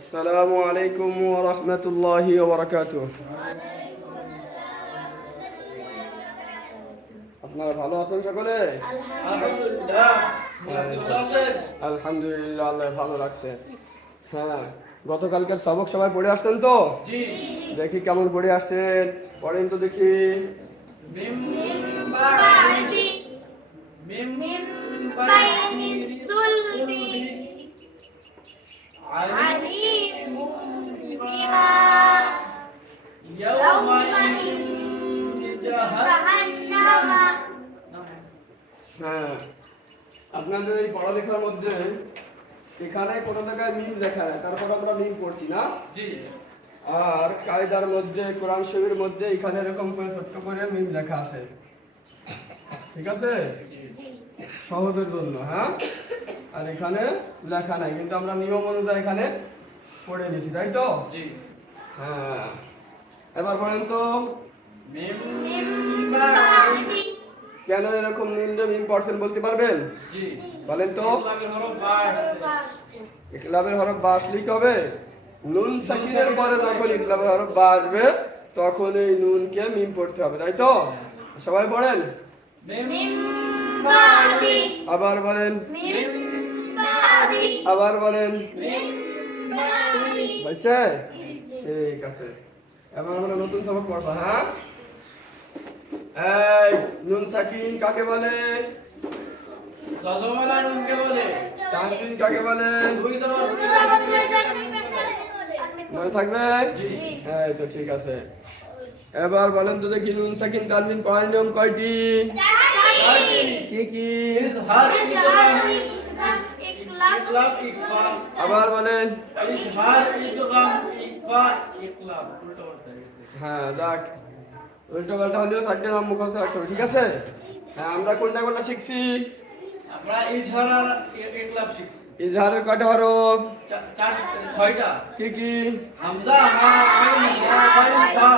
আসসালামু আলাইকুম ওয়া রাহমাতুল্লাহি ওয়া বারাকাতুহু আপনারা ভালো আছেন সকলে আলহামদুলিল্লাহ আল্লাহ ভালো রাখছে হ্যাঁ গতকালকের সবক সবাই পড়ে আসতেন তো দেখি কেমন পড়ে আসছেন পড়েন তো দেখি মিম জাহান্নামা হ্যাঁ আপনাদের এই পড়ালেখার মধ্যে এখানে কোনো জায়গায় মিম লেখা নেই তারপর আমরা মিম পড়ছি না? জি আর কায়দার মধ্যে কোরআন শরীফের মধ্যে এখানে এরকম করে ছোট্ট করে মিম লেখা আছে। ঠিক আছে? সহজের জন্য হ্যাঁ? আর এখানে লেখা নাই কিন্তু আমরা নিয়ম অনুযায়ী এখানে পড়ে নিয়েছি তাই তো? জি। হ্যাঁ। এবার বলেন তো কেন এরকম নিম্ন মিম পড়ছেন বলতে পারবেন? জি। বলেন তো। ইকলাবের হরফ বা আসলে কি হবে? নুন সাকিনের পরে যখন ইকলাবের হরফ বা আসবে তখন এই নুনকে মিম পড়তে হবে তাই তো? সবাই বলেন। আবার বলেন। আবার বলেন। হয়েছে? ঠিক আছে। এবার আমরা নতুন সবক পড়ব হ্যাঁ? এই নুন সাকিন কাকে বলে? সজমালা নুনকে বলে? তানবিন কাকে বলে? দুই মনে থাকবে? এই তো ঠিক আছে। এবার বলেন তো দেখি নুন সাকিন তানবিন পড়ার নিয়ম কয়টি? কি কি? ইকলাব ইকফা আবার বলেন। ইজহার ইদগাম ইকফা ইকলাব। উল্টো করতে হ্যাঁ যাক। উল্টো পাল্টা হলেও চারটে নাম মুখস্থ রাখতে হবে ঠিক আছে? হ্যাঁ আমরা কোনটা কোনটা শিখছি? আমরা ইজহার আর ইকলাব শিখছি। ইজহারের কয়টা হরফ? চার ছয়টা। কি কি? হামজা হা আইন হা।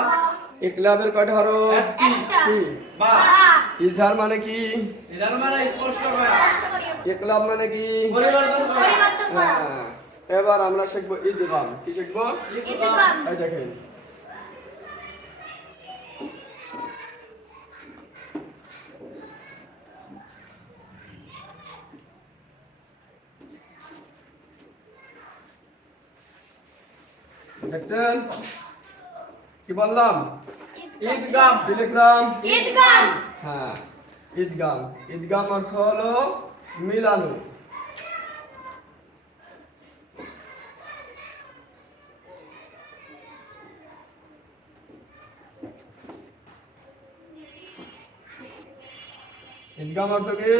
ইকলাবের কয়টা হরফ? একটি। কি? বা। ইজহার মানে কি? ইজার মানে স্পষ্ট করা। ইকলাব মানে কি? পরিবর্তন করা। হ্যাঁ। এবার আমরা শিখব ইদগাম। কি শিখব? ইদগাম। এই দেখেন। দেখছেন? কি বললাম? ঈদগাম কি লিখলাম? হ্যাঁ ঈদগাম ঈদগাম অর্থ হলো মিলানো। ঈদগাম অর্থ কি?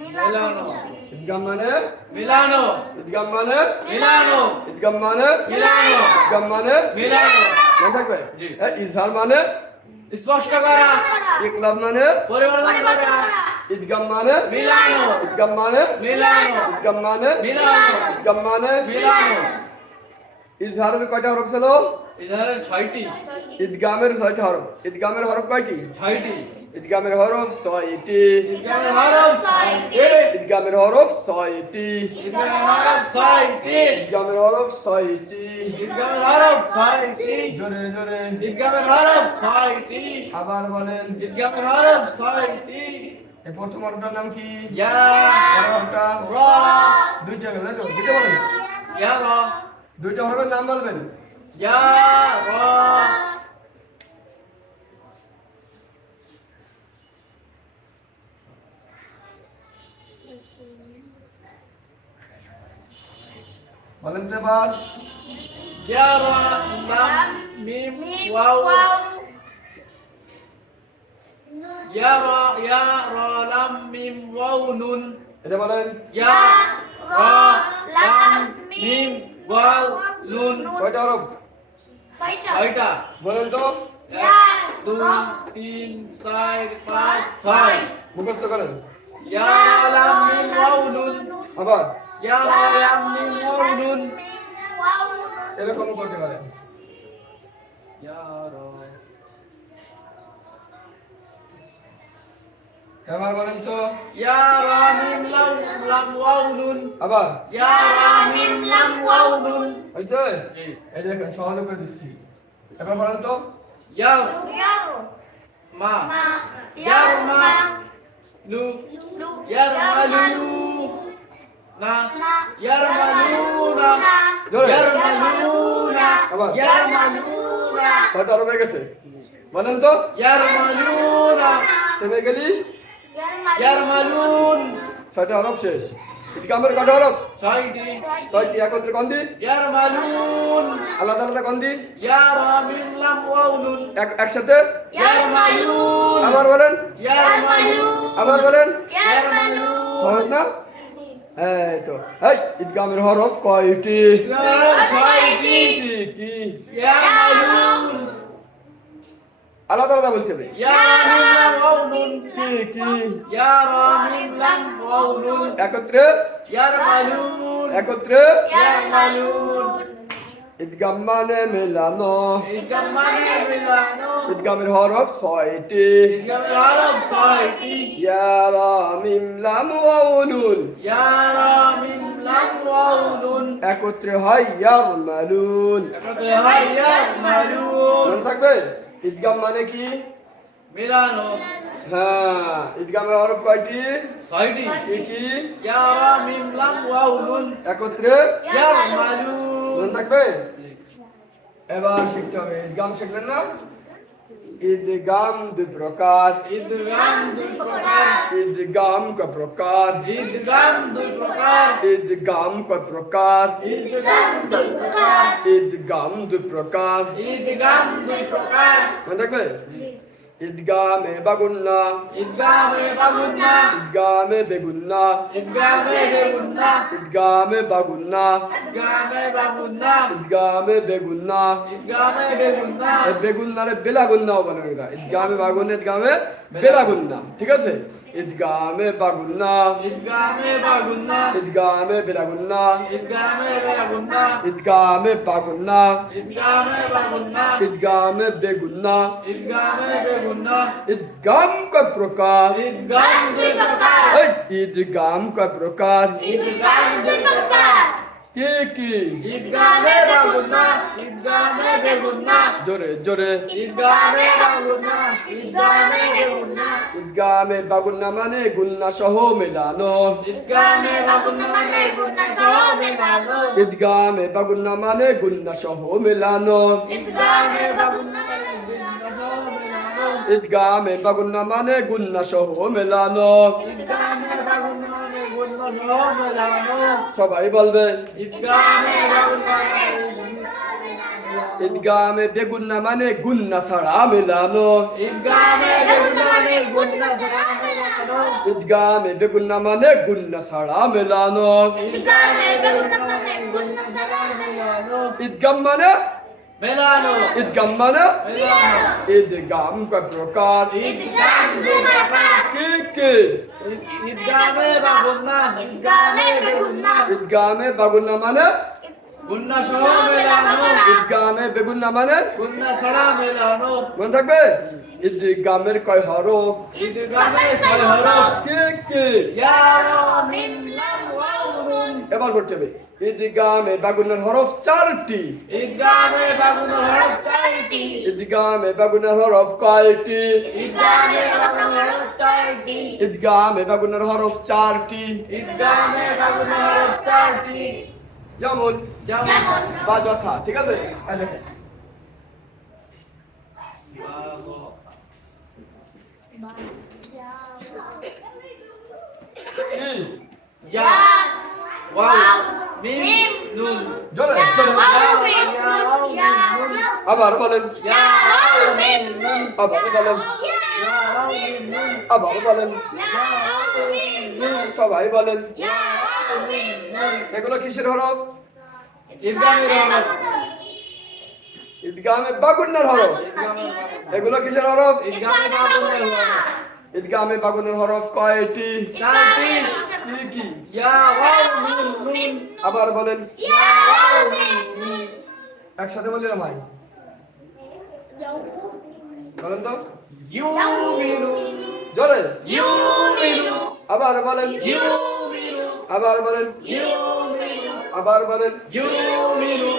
মিলানো। ঈদগাম মানে? মিলানো। ঈদগাম মানে? মিলানো। ঈদগাম মানে? মিলানো। ঈদগাম মানে? মিলানো। মনে থাকবে? জি। ইজহার মানে? স্পষ্ট করা। ইকলাব মানে? পরিবর্তন করা। ঈদগাম মানে? মিলানো। ঈদগাম মানে? মিলানো। ঈদগাম মানে? মিলানো। ঈদগাম মানে? মিলানো। ইজহারের কয়টা হরফ ছিল? ইজহারের ছয়টি। ঈদগামের ছয়টা হরফ। ঈদগামের হরফ কয়টি? ছয়টি। ঈদগামের হরফ ছয়টি। ঈদগামের হরফ ছয়টি। ঈদগামের হরফ ছয়টি। জোরে জোরে। ঈদগামের হরফ ছয়টি। আবার বলেন। ঈদগামের হরফ ছয়টি। এই প্রথম হরফটার নাম কি? ইয়া হরফটা রা। দুইটা গেল তো? দুইটা বলেন। ইয়া রা। দুইটা হরফের নাম বলবেন। ইয়া রা। বলেন তো এবার। ইয়া রা লাম মিম ওয়াও ইয়া রা ইয়া রা লাম মিম ওয়াও নুন এটা বলেন। ইয়া রা লাম মিম ওয়াও নুন কয়টা হরফ? ছয়টা। বলেন তো। এক দুই তিন চার পাঁচ ছয়। মুখস্থ করেন। ইয়া রা লাম মিম ওয়াও নুন আবার ইয়া রা লাম মিম ওয়াও নুন এরকম করতে পারেন ইয়া রা এবার বলেন তো। ইয়া রা মিম লাম লাম ওয়াও নুন আবার। ইয়া রা মিম লাম ওয়াও নুন হয়েছে এই দেখেন সহজ করে দিচ্ছি। এবার বলেন তো। ইয়া মা লু ইয়ারমালুনা জোরে। ইয়ারমালুনা আবার। ইয়ারমালুনা ছয়টা আরও হয়ে গেছে বলেন তো ইয়ারমালুনা থেমে গেলি ইয়ারমালুন ছয়টা হরফ শেষ ইদগামের কটা হরফ ছয়টি। ছয়টি একত্রে কন্দি। ইয়ারমালুন আলাদা আলাদা কন্দি। ইয়ারা মিম লাম ওয়াও নুন এক একসাথে। ইয়ারমালুন আবার বলেন। ইয়ারমালুন আবার বলেন। ইয়ারমালুন সহজ না? এই তো। এই ইদগামের হরফ কয়টি? ছয়টি। কি? ইয়ারমালুন আলাদা আলাদা বলতে হবে। একত্রে একত্রে মানে মেলানো। মিলানো। হরফ ছয়টি। একত্রে হয় ইয়ারমালুন থাকবে? ঈদগাম মানে কি? মিলানো। হ্যাঁ ঈদগামের হরফ কয়টি? ছয়টি। কি কি? ইয়ারা মিম লাম ওয়াও নুন একত্রে? ইয়ারমালুন মনে থাকবে? এবার শিখতে হবে। ঈদগাম শিখলেন না? ঈদগাম দুই প্রকার ঈদগাম দুই প্রকার ঈদগাম কা প্রকার ঈদগাম দুই প্রকার ঈদগাম কা প্রকার ঈদগাম দুই প্রকার ঈদগাম দুই প্রকার ঈদগাম দুই প্রকার মনে থাকবে ঈদগামে বাগুন্না। ঈদগামে বাগুন্না। ঈদগামে বেগুন্না। ঈদগামে বেগুন্না। ঈদগামে বাগুন্না। ঈদগামে বাগুন্না। ঈদগামে বেগুন্না। ঈদগামে বেগুন্না। বেগুন্না রে বেলাগুন্নাও বানাবে এটা ঈদগামে বাগুন্না ঈদগামে বেলাগুন্না। ঠিক আছে? ঈদগামে বাগুন্না ঈদগামে বাগুন্না ঈদগামে বেলাগুন্না ঈদগামে বেগুন্না ঈদগামে বাগুন্না ঈদগামে বাগুন্না ঈদগামে বেগুন্না ঈদগামে বেগুন্না ঈদগাম কা প্রকার ঈদগাম দুই প্রকার এই ঈদগাম কা প্রকার ঈদগাম দুই প্রকার কি কি ঈদগামে বাগুন্না ঈদগামে বেগুন্না জোরে জোরে। ঈদগামে বাগুন্না ঈদগামে বেগুন্না ঈদগামে বাগুন্না মানে গুন্না সহ মেলানো। ঈদগামে বাগুন্না মানে গুন্না সহ মেলানো। ঈদগামে বাগুন্না মানে গুন্না সহ মেলানো। ঈদগামে বাগুন্না মানে গুন্না সহ মেলানো। সহ মেলানো ঈদগামে বাগুন্না মানে গুন্না সহ মেলানো। সবাই বলবে ঈদগামে বাগুন্না মানে ঈদগামে বেগুন্না মানে গুন্না ছাড়া মেলানো। ঈদগামে বেগুন্না মানে গুন্না সহ মেলানো। ঈদগামে বেগুন্না মানে গুন্না ছাড়া মেলানো। ঈদগামে বেগুন্না মানে গুন্না সারা মেলানো। ঈদগাম মানে? মেলানো। ঈদগাম মানে? মেলানো। ঈদগাম কা প্রকার? ঈদগাম দুই প্রকার। কি কি ঈদগামে বাগুন্না ঈদগামে বেগুন্না ঈদগামে বাগুন্না মানে? গুন্না সহ মেলানো ঈদগামে বেগুন্না মানে? গুন্না ছাড়া মেলানো মনে থাকবে? ঈদগামের কয় হরফ? ঈদগামে ছয় হরফ কি কি ইয়া রা মিম লাম ওয়াও এবার করতে হবে। ঈদগামে বাগুন্নার হরফ চারটি। ঈদগামে বাগুন্না হরফ চারটি। ঈদগামে বাগুন্নার হরফ কয়টি? ঈদগামে বাগুন্না হরফ চারটি। ঈদগামে বাগুন্নার হরফ চারটি। ঈদগামে বাগুন্না হরফ চারটি। যেমন যেমন। বা যথা ঠিক আছে? দেখেন। কি? ইয়া ওয়াও মিম নুন জোরে ইয়া ইয়া ইয়া আবার বলেন ইয়া আবার বলেন ইয়া আবার বলেন ইয়া সবাই বলেন ইয়া এগুলো কিসের হরফ ঈদগামে হরফ ঈদগামে বাগুন্নার হরফ এগুলো কিসের হরফ ঈদগামে বাগুন্না হরফ বাগুন্নার হরফ কয়টি চারটি কি কি? ইয়া ওয়াও মিম নুন আবার বলেন ইয়া ওয়াও মিম নুন একসাথে বলি না ভাই? বলেন তো। ইউমিনু জোরে। ইউমিনু আবার বলেন ইউমিনু আবার বলেন ইউমিনু আবার বলেন ইউমিনু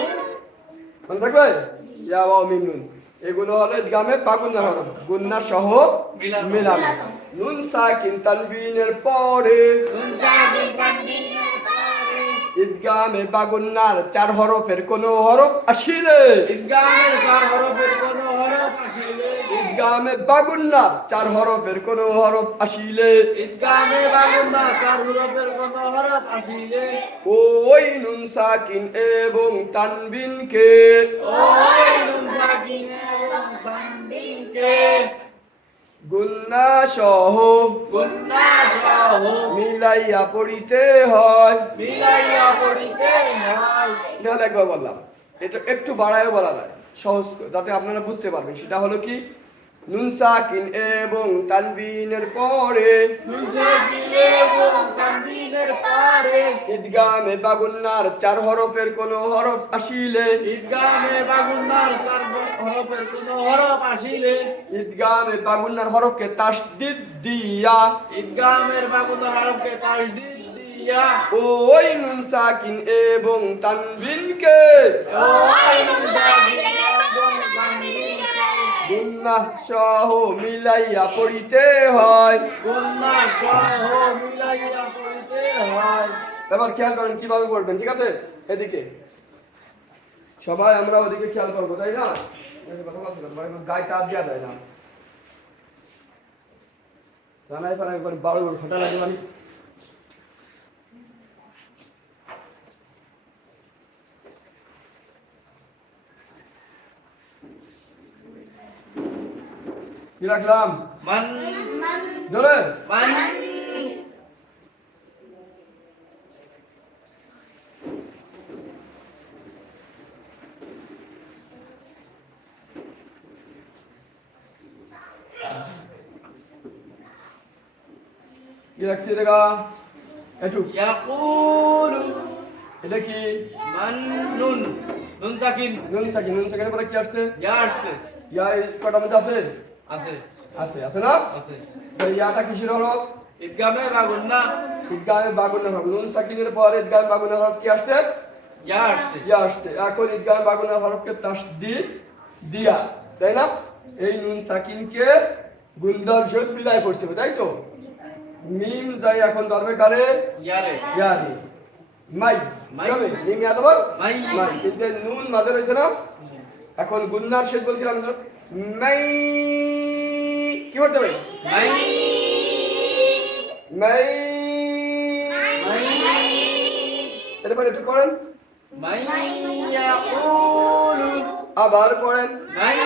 মনে থাকবে? ইয়া ওয়া মিম নুন এগুলো হলো ইদগামে বাগুন্না হরফ গুন্না সহ মিলানো। মিলানো। নুন সাকিন তানবিনের পরে। নুন সাকিন পরে ইদগামে বাগুন্নার চার হরফের কোন হরফ আসিলে। ইদগামের চার হরফের কোন হরফ আসিলে। ইদগামে বাগুন্নার চার হরফের কোন হরফ আসিলে। ইদগামে বাগুন্দা চার হরফের কোন হরফ আসিলে। ওই নুন সাকিন এবং তানবিনকে। ওই নুন সাকিন এবং তানবিনকে। গুন্না সহ গুন্না সহ মিলাইয়া পড়িতে হয়। মিলাইয়া পড়িতে হয়। তাহলে একবার বললাম। এটা একটু বাড়ায়ও বলা যায়। সহজ যাতে আপনারা বুঝতে পারবেন। সেটা হলো কি? নুন সাকিন এবং তানবিনের পরে। নুন সাকিন এবং তানবিনের পরে। ঈদগামে বাগুন্নার চার হরফের কোন হরফ আসিলে। ঈদগামে বাগুন্দার চার হরফের কোন হরফ আসিলে। ঈদগামে বাগুন্নার হরফকে তাসদিদ দিয়া। ঈদগামের বাগুন্দার হরফকে তাসদিদ দিয়া। ওই নুন সাকিন এবং তানবিনকে। ওই নুন সাকিন এবং তানবিনকে। গুন্না সহ মিলাইয়া পড়িতে হয়। গুন্না সহ মিলাইয়া পড়িতে হয়। এবার খেয়াল করেন কীভাবে পড়বেন ঠিক আছে? এদিকে। সবাই আমরা ওদিকে খেয়াল করব তাই না? গায়ে টাপ দেওয়া যায় না। জানাই পারে একবার বারো ঘণ্টা লাগে মানে কি রাখলাম? মান জোরে মান কি রাখছি দেখা একটু ইয়াকুলু। এটা কি? মান নুন। নুন সাকিন। নুন সাকিন। নুন সাকিনের পরে কি আসছে? ইয়া আসছে। ইয়া কটা মধ্যে আছে? আছে। আছে আছে না? আছে। তাহলে ইয়াটা কিসের হলো? ঈদগামে বাগুন্না ঈদগাহে বাগুনের হরফ। নুন সাকিনের পরে ঈদগাহে বাগুনের হরফ কি আসছে? ইয়া আসছে। ইয়া আসছে। এখন ঈদগাহে বাগুনের হরফকে তাসদিদ দিয়া তাই না? এই নুন সাকিনকে গুন্দার সহিত মিলাই পড়তে হবে তাই তো? মিম যাই এখন ধরবে কারে? ইয়ারে। ইয়ারি। মাই মাই। মিম ইয়া দেবর মাই। মাই। কিন্তু নুন মাঝে রয়েছে না? এখন গুন্নার শেষ বলছিলাম তো, মাই কি করতে হবে মাই মাই মাই এরপর একটু করেন মাই ইয়াকুলু আবার পড়েন মাই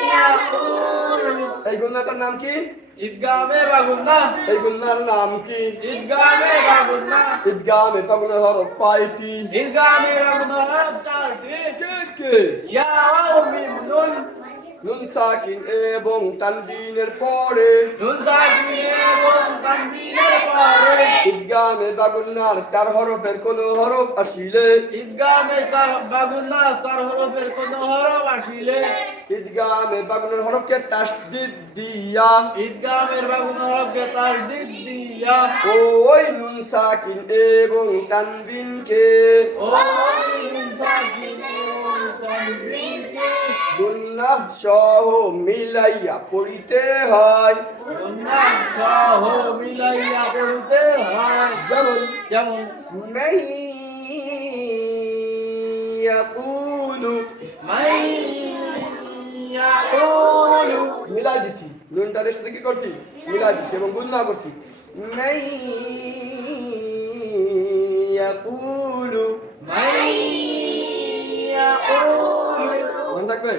ইয়াকুলু এই গুন্নাটার নাম কি ঈদগামে বাগুন্না এই গুন্নার নাম কি ঈদগামে বাগুন্না ঈদগামে বাগুনের হরফ কয়টি ঈদগামে বাগুন্না হরফ চারটি কে কে ইয়া ওয়াও মিম নুন সাকিন এবং তানবিনের পরে নুন সাকিন এবং তানবিনের পরে ঈদগামে বাগুন্নার চার হরফের কোন হরফ আসিলে। ঈদগামে সার বাগুন্না চার হরফের কোন হরফ আসিলে। ঈদগামে বাগুনের হরফকে তাসদিদ দিয়া। ঈদগামের বাগুন্না হরফকে তাসদিদ দিয়া। ওই নুন সাকিন এবং তানবিনকে। ওই নুন সাকিন গুন্না সহ মিলাইয়া পড়িতে হয়। গুন্না সহ মিলাইয়া পড়িতে হয়। যেমন যেমন মাই ইয়াকুলু মাই ইয়াকুলু মিলাই দিছি। নুনটা রেস্ট কি করছি। মিলাই দিছি এবং গুন্না করছি। মাই ইয়াকুলু মাই মনে থাকবে?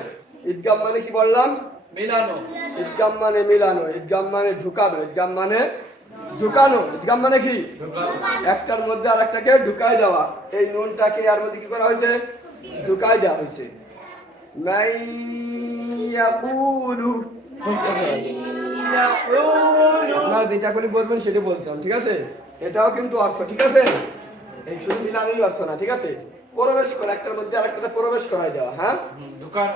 ঈদগাম মানে কি বললাম? মিলানো। ঈদগাম মানে মিলানো। ঈদগাম মানে ঢুকানো। ঈদগাম মানে ঢুকানো। ঈদগাম মানে কি? একটার মধ্যে আর একটাকে ঢুকাই দেওয়া। এই নুনটাকে আর মধ্যে কি করা হয়েছে? ঢুকাই দেওয়া হয়েছে। নাই ইয়াকুলু ইয়াকুলু। আপনারা যেটা করে বলবেন সেটা বলছিলাম ঠিক আছে? এটাও কিন্তু অর্থ ঠিক আছে? এই শুধু মিলানোই অর্থ না ঠিক আছে? প্রবেশ করা একটার মধ্যে আর একটা প্রবেশ করাই দেওয়া হ্যাঁ? দোকান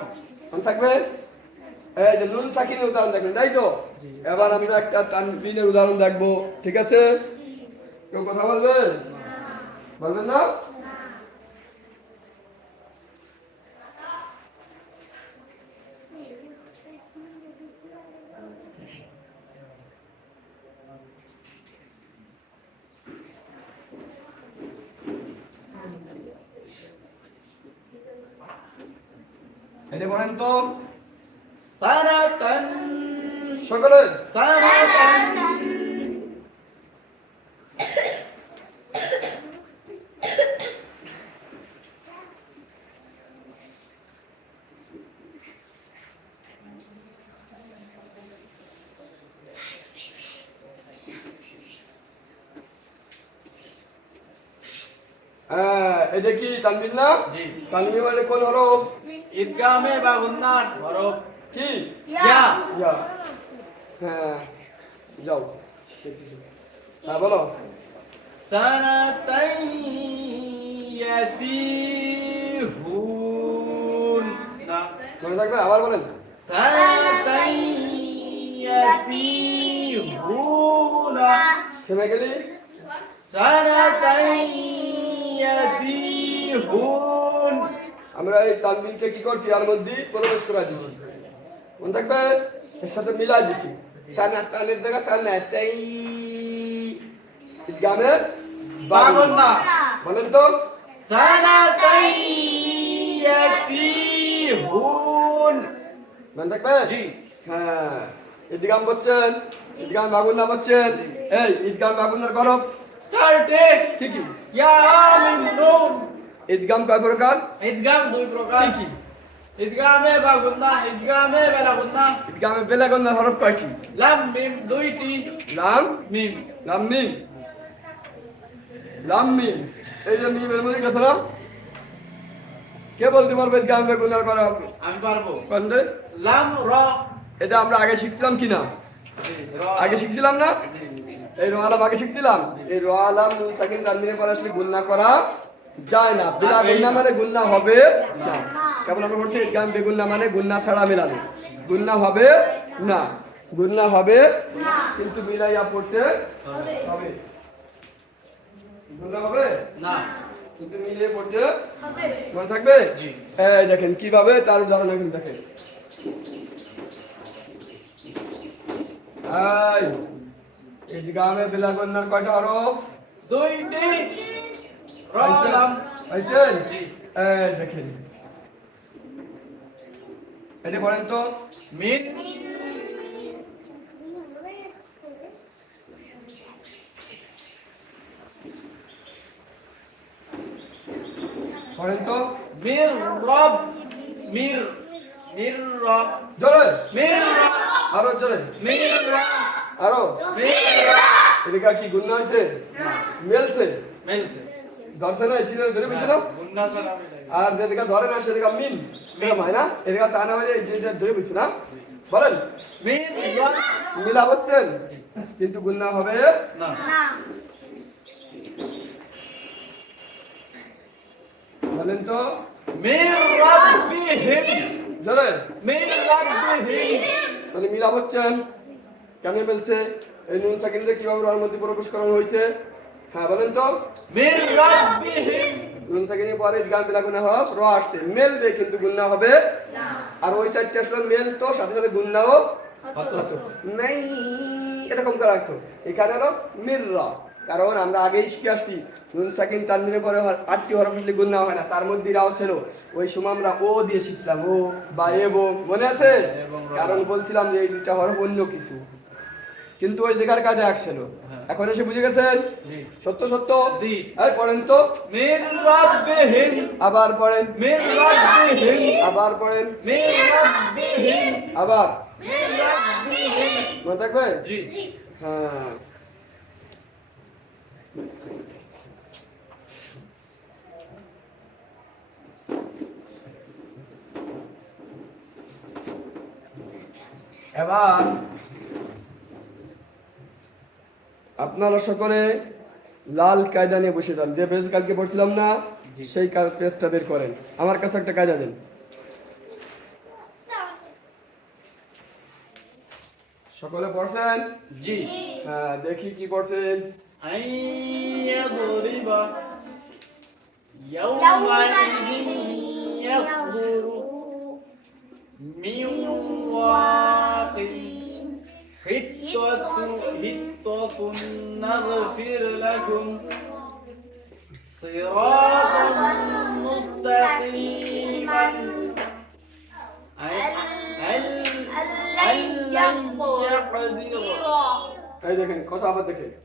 থাকবে? এই যে নুন সাকিনের উদাহরণ দেখলেন তাই তো? এবার আমরা একটা তানবিনের উদাহরণ দেখব ঠিক আছে? কেউ কথা বলবেন বলবেন না? এটা বলেন তো সারাতন সকলে সানাতান হ্যাঁ দেখি কি তানবিন না? জি। তানবিন মানে কোন হরফ? ইদগামে বা গুন্নান হরফ। কি? ইয়া। ইয়া। হ্যাঁ। যাও। হ্যাঁ বলো। সানাতাইয়াতিহুন না। বলে থাকবে? আবার বলেন। সানাতাইয়াতিহুন থেমে গেলি? সানাতাইয়াতিহুন আমরা এই তানবিনকে কি করছি? আর মধ্যে প্রবেশ করা দিছি। মনে থাকবে? এর সাথে দিছি। সানা সানা চাই না। বলেন তো। সানা তাই হুন মনে থাকবে? জি। হ্যাঁ। ঈদগাম বলছেন ঈদগাম বাগুন না বলছেন। এই গরব চারটে ইয়া মিম নুন ঈদগাম কয় প্রকার ঈদগাম দুই প্রকার কি কি ঈদগামে বা গুন্না ঈদগামে বেলা গুন্না ঈদগামে বেলাগন্ধার হরফ কয় কি লাম মিম দুইটি লাম মিম লাম মিম লাম মিম এই যে মিমের মধ্যে গেছে না কে বলতে পারবে ঈদগাম বেগুনার গরব আমি পারব। লাম র এটা আমরা আগে শিখছিলাম কি না র আগে শিখছিলাম না? এই র আলাম আগে শিখছিলাম? এই র আলাম নুন সাকিন তানবিনে পরে আসলে গুণনা করা যায় না। বিনা গুণনা মানে গুণনা হবে না। কেবল আমরা বলছি? গান বেগুন্না মানে গুণনা ছাড়া গুণনা হবে না। গুণনা হবে কিন্তু মিলাইয়া পড়তে হবে। গুণনা হবে না। কিন্তু মিলিয়ে পড়তে মনে থাকবে? জি। এই দেখেন কীভাবে তার উদাহরণ এখন দেখেন। এই। ঈদগামে বেলাগন্নার কয়টা হরফ দুইটি। র পাইছেন? এই দেখেন। এটা বলেন তো। মিন। বলেন তো। মির রব। মির। মির জোরে। মির আরও জোরে। মির আরও। মির এদিকে কি গুন্না হয়েছে? মেলছে। মিলছে। ধরছে না এই চিনের ধরে বেশি না গুন্না ছাড়া মিলাই আর যেদিকে ধরে না সেদিকে মিন। এরকম হয় না এদিকে তা না হলে এই যে ধরে বেশি না বলেন। মির মিলা বলছেন কিন্তু গুন্না হবে না। বলেন তো। মির রব্বিহিম জোরে মির তাহলে মিলা বলছেন কেমনে বলছে এই নুন সেকেন্ডে কীভাবে ওর মধ্যে প্রবেশ করানো হয়েছে? হ্যাঁ বলেন তো। মির রব্বিহিম নুন সেকেন্ডের পরে গান বিলা গুণা হোক র আসছে। মেলবে কিন্তু গুন্না হবে। আর ওই সাইডটা আসলে মেল তো সাথে সাথে গুন্নাও হতো। হতো। নাই এরকম করে রাখতো এখানে হলো মিররা। কারণ আমরা আগেই শিখে আসছি নুন সাকিন তানবিনের পরে আটটি হরফ আসলে গুন্না হয় না তার মধ্যে রাও ছিল। ওই সময় আমরা ও দিয়ে শিখলাম ও বা এবং মনে আছে? কারণ বলছিলাম যে এই দুটা হরফ অন্য কিছু। কিন্তু ওই দেখার কাজে এক ছিল। এখন এসে বুঝে গেছেন? জি। সত্য সত্য? জি। এই পড়েন তো। আবার পড়েন। আবার পড়েন। আবার। মনে থাকবে? জি। হ্যাঁ। এবার আপনারা সকলে লাল কায়দা নিয়ে বসে যান। যে পেজ কালকে পড়ছিলাম না সেই পেজটা বের করেন। আমার কাছে একটা কায়দা দেন। সকলে পড়ছেন? জি। হ্যাঁ দেখি কি পড়ছেন। أن يضرب يومئذ يصدر من واق حطة نغفر لكم. صراطا مستقيما. هل لم يقدر؟ هذا كان قطع بدك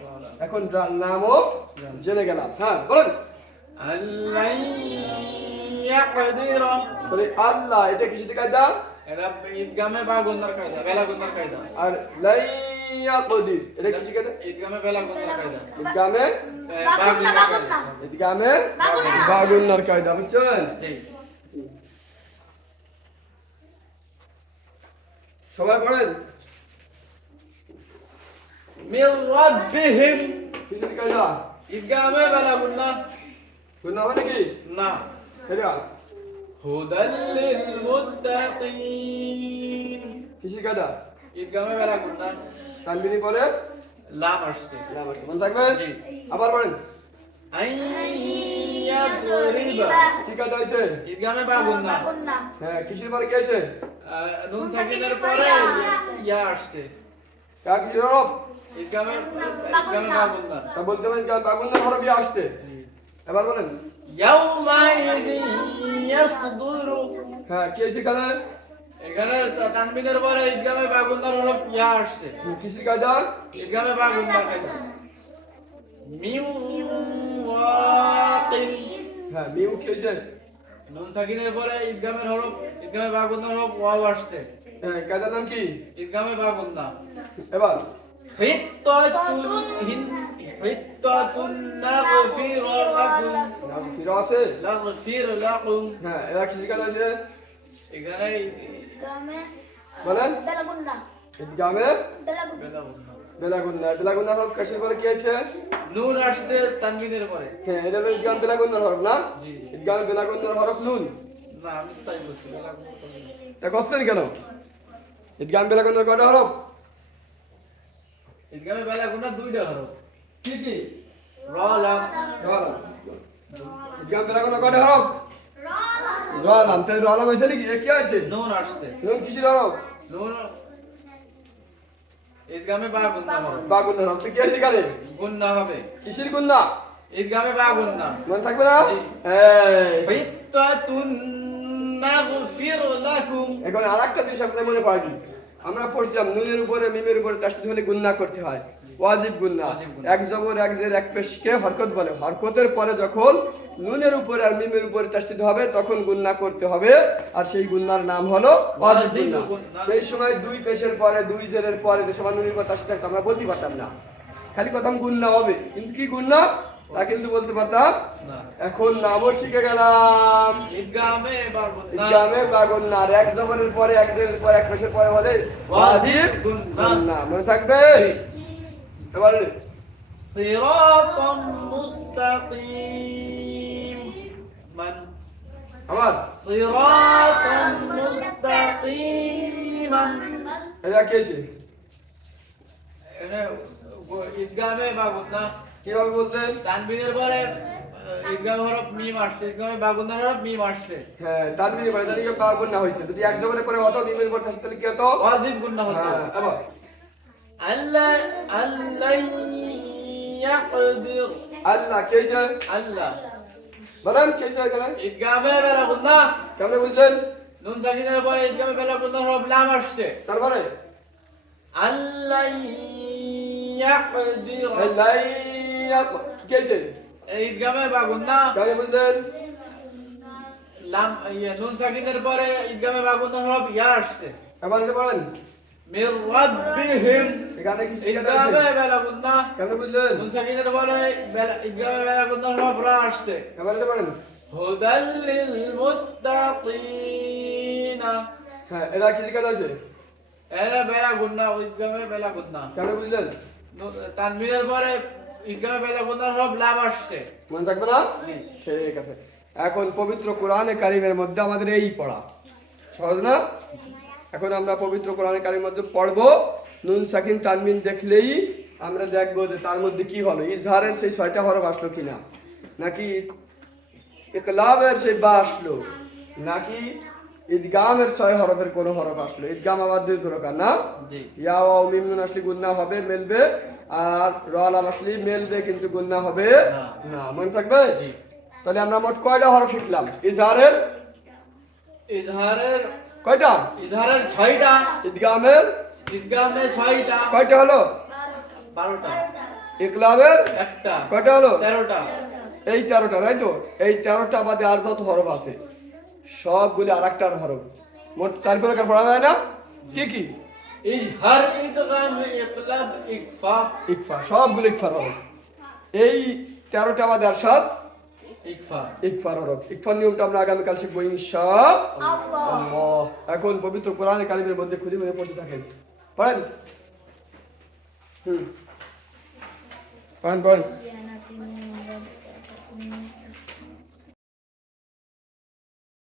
এখন নামও জেনে গেলাম। হ্যাঁ বলেন। আল্লাহ ইয়াকদির। বলে আল্লাহ এটা কিসের কায়দা? এটা ঈদগামে বা গুন্নার কায়দা বেলা গুন্নার কায়দা। আর লাইয়া কদির এটা কিসের কায়দা? ঈদগামে বেলা গুন্নার কায়দা। ঈদগামে? বা গুন্নার কায়দা। ঈদগামে? বাগুন্নার কায়দা বুঝছেন? জি। সবাই পড়েন? মির রাব্বিহিম কিসের কায়দা ঈদগামে বেলা গুন্না। গুন্না হবে নাকি না। এটা হুদাল লিল মুত্তাকিন কিসের কায়দা ঈদগামে বেলা গুন্না। তানবিনি পরে? লাম আসছে। মন থাকবে? জি। আবার পড়েন আইয়া দরিবা কি কায়দা হয়েছে? ঈদগামে বা গুন্না। হ্যাঁ কিসের পরে কি আছে আহ, নুন সাকিনের পরে ইয়া আসছে। হরফ তা বলতে পারেন কার বাগুন্নার হরফ আসছে? এবার বলেন। হ্যাঁ কি এখানে? তানবিনের পরে ঈদগামে বা গুন্নার হলো ইয়া আসছে। কিসের কায়দা ঈদগামে বা গুন্নার মিউ ওয়াকিন। হ্যাঁ মিউ কি আছে নুন সাকিনের পরে ঈদগামের হরফ ঈদগামে বা গুন্নার হরফ ওয়াও আসছে। হ্যাঁ নাম কি? ঈদগামে বা গুন্না এবার। হ্যাঁ এরা কিসের কায়দা আছে এখানে বলেন। ঈদগামে? বেলা গুন্না বেলাগুন্না। হরফ কিসের পরে কি আছে নুন আসছে তানবিনের পরে। হ্যাঁ এটা হলো ঈদগাম বেলাগুন্নার হরফ না? জি। ঈদগাম বেলাগুন্নার হরফ নুন। না আমি তাই বলছি বেলা গুন্না তো নেই। তা করছেন কেন? ঈদগাম বেলাগুন্নার কয়টা হরফ? ঈদগামে বেলা গুন্না দুইটা হরফ। কি কি? রলাম রলাম ঈদগাম বেলাগুন্নার কয়টা হরফ? রলাম তাই রলাম হয়েছে নাকি? এ কি আছে নুন আসছে। নুন কিসের হরফ? নুন ঈদগামে বা গুন্না হরফ। বাগুন্নার হরফ। তো কি আছে এখানে? গুন্না হবে। কিসের গুন্না? ঈদগামে বা গুন্না মনে থাকবে না? জি। এই। হিত্তাতুন নাগফির লাকুম। এখন আর একটা জিনিস আপনাদের মনে পড়ে কি? আমরা পড়ছিলাম নুনের উপরে মিমের উপরে তাসদিদ হলে গুন্না করতে হয়। ওয়াজিব গুন্না এক জবর এক জের এক পেশকে হরকত বলে? হরকতের পরে যখন নুনের উপরে আর মিমের উপরে তাসদিদ হবে তখন গুন্না করতে হবে। আর সেই গুন্নার নাম হলো ওয়াজিব গুন্না। সেই সময় দুই পেশের পরে দুই জেরের পরে যে সময় নুনের উপর তাসদিদ আমরা বলতে পারতাম না। খালি কথা গুন্না হবে। কিন্তু কি গুন্না তা কিন্তু বলতে পারতাম? না। এখন নামও শিখে গেলাম। ঈদগামে বা গুন্না ইসলামে বাগুন্না আর এক জবরের পরে এক জেরের পরে এক পেশের পরে হলে ওয়াজিব। গুন্না মনে থাকবে? এবার সিরাতাম মুস্তাকিম। মান আবার। সিরাতাম মুস্তাকিমান। এটা কি আছে এখানে ঈদগামে বা গুন্না কীভাবে বললেন তানবিনের পরে আহ, হরফ মিম আসছে ঈদগামে বা হরফ মিম আসছে। হ্যাঁ পরে যদি এক জবরের পরে হতো মিমের পর থাকতো তাহলে কি হতো ওয়াজিব গুন্না হতো। হ্যাঁ আল্লাহ আল্লাহ ইয়াকদির। আল্লাহ কে আছে আল্লাহ। বলেন কে বেলা কেমন বুঝলেন? নুন সাকিনের পরে ঈদগামে বেলা গুন্নার হরফ লাম আসছে। তারপরে? আল্লাহ ইয়াকদির। আল্লাহ নিয়ে গেছে। ঈদগামে বাগুন না? কাকে বুঝলেন ইয়ে, নুন সাকিনের পরে ঈদগামে বাগুন হরফ ইয়া আসছে। এবার এটা পড়েন বুঝলেন নুন সাকিনের পরে ঈদগামে বাগুন হরফ রা আসছে। এবার এটা পড়েন হুদাল হ্যাঁ এটা কি কাজ আছে? এরা বেলা গুন্না ঈদগামে বেলা গুন্না কাকে বুঝলেন তানবিনের পরে ইদগামে বেলা গুন্না সব লাভ আসছে। মনে থাকবে না? ঠিক আছে। এখন পবিত্র কোরআনে কারিমের মধ্যে আমাদের এই পড়া। সহজ না? এখন আমরা পবিত্র কোরআনে কারিমের মধ্যে পড়ব। নুন সাকিন তানমিন দেখলেই আমরা দেখব যে তার মধ্যে কি হলো। ইজহারের সেই ছয়টা হরফ আসলো কিনা? নাকি ইকলাবের সেই বা আসলো? নাকি ঈদগামের ছয় হরফের কোন হরফ আসলো? ঈদগাম আবার দুই প্রকার না? জি। ইয়া ওয়াও মিমনুন আসলে গুন্না হবে মেলবে। আর রলাম আসলে মেলবে কিন্তু গুন্না হবে। না। মনে থাকবে? তাহলে আমরা মোট কয়টা হরফ শিখলাম? ইজহারের? ইজহারের কয়টা? ইজহারের ছয়টা। ঈদগামের ইদগামে ছয়টা। কয়টা হলো? বারোটা। ইকলাবের? একটা। কয়টা হলো? তেরোটা। এই তেরোটা তাই তো? এই তেরোটা বাদে আর যত হরফ আছে সবগুলি আর একটার হরফ। মোট চার প্রকার পড়া যায় না? কি কি ইজহার ইদগাম ইকলাব ইকফা ইকফা সবগুলো ইকফার হরফ। এই তেরোটা বাদে আর সব? ইকফা ইকফার হরফ। ইকফার নিয়মটা আমরা আগামীকাল শিখব ইনশা আল্লাহ। এখন পবিত্র কোরআনে কালিমের মধ্যে খুঁজে মেরে পড়তে থাকেন পড়েন? হুম। পড়েন পড়েন।